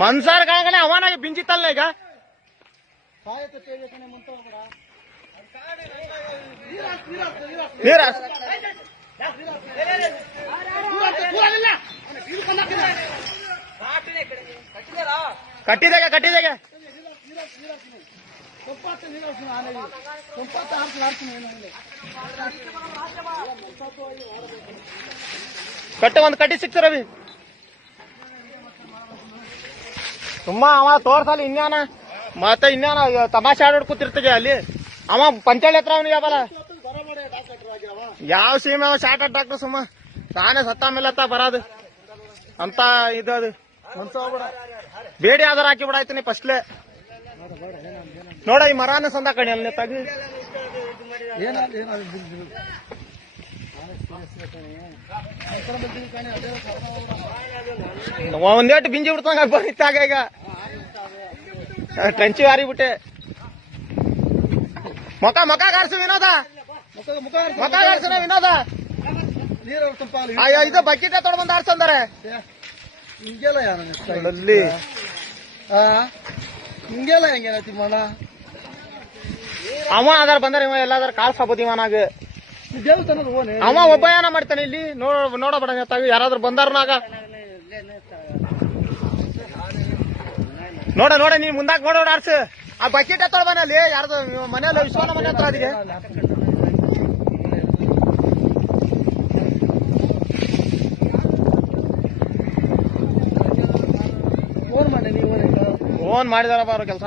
ಮನ್ಸಾರ ಕಾಣಗನೆ ಅವನಾಗ ಬಿಂಜಿತ್ತಲ್ಲ ಈಗ ನೀರ ಕಟ್ಟಿದಾಗ ಕಟ್ಟಿದಾಗ ಕಟ್ಟ ಒಂದು ಕಟ್ಟಿ ಸಿಕ್ತು ರವಿ ಸುಮ್ಮ ಅವ ತೋರ್ಸಲ್ಲ ಇನ್ಯಾನ ಮತ್ತೆ ಇನ್ಯಾನ ತಮಾಷೆ ಆಡೋಡ್ ಕೂತಿರ್ತದೆ ಅಲ್ಲಿ ಅವ ಪಂಚಾಯತ್ ಹತ್ರ ಅವನಿಗೆ ಯಾವಲ್ಲ ಯಾವ ಸೀಮೆ ಅವ ಶಾರ್ಟ್ ಡಾಕ್ಟರ್ ಸುಮ್ಮ ತಾನೇ ಸತ್ತ ಮೇಲೆ ಬರೋದು ಅಂತ ಇದು ಬೇಡಿ ಆಧಾರ ಹಾಕಿ ಬಿಡಾಯ್ತೀನಿ ಫಸ್ಟ್ಲೆ ನೋಡ ಈ ಮರಾನ ಸಂದ ಕಣಿ ಅಲ್ಲಿ ತೆಗಿ ಒಂದೇಟು ಬಿಂಜಿ ಬಿಡ್ತಂಗ ಬರೀತಾಗ ಈಗ ಟ್ರೆಂಚಿ ಹಾರಿ ಬಿಟ್ಟೆ ಮೊಕ ಮೊಕ ಗಾರ್ಸು ವಿನೋದ ಮೊಕ ಗಾರ್ಸನ ವಿನೋದ ಇದು ಬಕೆಟ್ ತೊಗೊಂಡ್ ಬಂದು ಆಡ್ಸಂದಾರೆ ಹಿಂಗೆಲ್ಲ ಹಿಂಗೆಲ್ಲ ಹೆಂಗೇನತಿ ಮನ ಅವ ಅದಾರ ಬಂದಾರ ಇವ ಎಲ್ಲಾದ್ರ ಕಾಲ್ ಸಾಬೋದಿ ಮನಾಗ ಅವ ಒಬ್ಬ ಏನ ಮಾಡ್ತಾನೆ ಇಲ್ಲಿ ನೋಡಬೇಡ ಯಾರಾದ್ರೂ ಬಂದಾರನಾಗ ನೋಡ ನೋಡ ನೀನ್ ಮುಂದಾಕ ನೋಡೋಣ ಆರ್ಸು ಆ ಬಕೆಟ್ ಎತ್ತೊಳ ಮನೇಲಿ ಯಾರ್ದು ಮನೆಯಲ್ಲ ವಿಶ್ವನ ಮನೆ ಹತ್ರ ಅದಿಗೆ ಫೋನ್ ಮಾಡಿದಾರಪ್ಪ ಅವ್ರ ಕೆಲಸ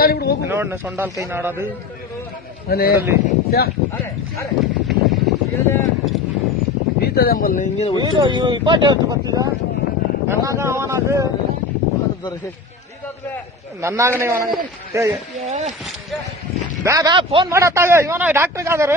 ಬಿಟ್ರು ನೋಡ್ ಸೊಂಡಲ್ ಕೈ ನಾಡೋದು ಇಪ್ಪಟ್ಟೆ ಹೊತ್ತು ಬರ್ತೀಗ ನನ್ನಾಗ ಅವನಾಗ ನನ್ನಾಗ ಬಾ ಬಾ ಫೋನ್ ಮಾಡತ್ತಾಗ ಇವನ ಡಾಕ್ಟರ್ಗಾದಾರ